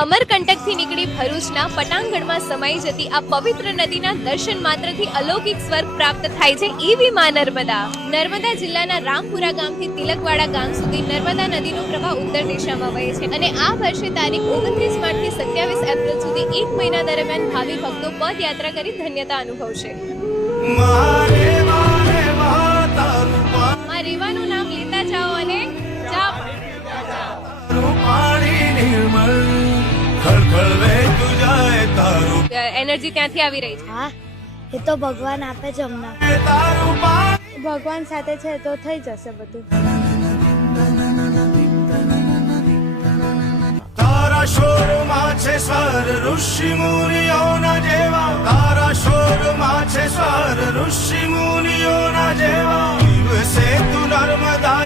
અમરકંટકથી નીકળી ભરૂચના પટાંગણમાં સમાઈ જતી આ પવિત્ર નદીના દર્શન માત્રથી અલૌકિક સ્વર્ગ પ્રાપ્ત થાય છે એવી માં નર્મદા. નર્મદા જિલ્લાના રામપુરા ગામથી તિલકવાડા ગામ સુધી નર્મદા નદીનો પ્રવાહ ઉત્તર દિશામાં વહે છે અને આ વર્ષે તારીખ 29 માર્ચથી 27 એપ્રિલ સુધી 1 મહિના દરમિયાન ભાવિ ભક્તો પદયાત્રા કરી ધન્યતા અનુભવશે. માં રેવાનું નામ લેતા જાઓ અને એનર્જી ત્યાંથી આવી રહી છે. હા, એ તો ભગવાન આપે છે અમને. ભગવાન સાથે છે તો થઈ જશે બધું. તારા શોરમાં છે સ્વર ઋષિ મુનિઓના જેવા, તારા શોરમાં છે સ્વર ઋષિ મુનિઓના જેવા. દિવસે તું નર્મદા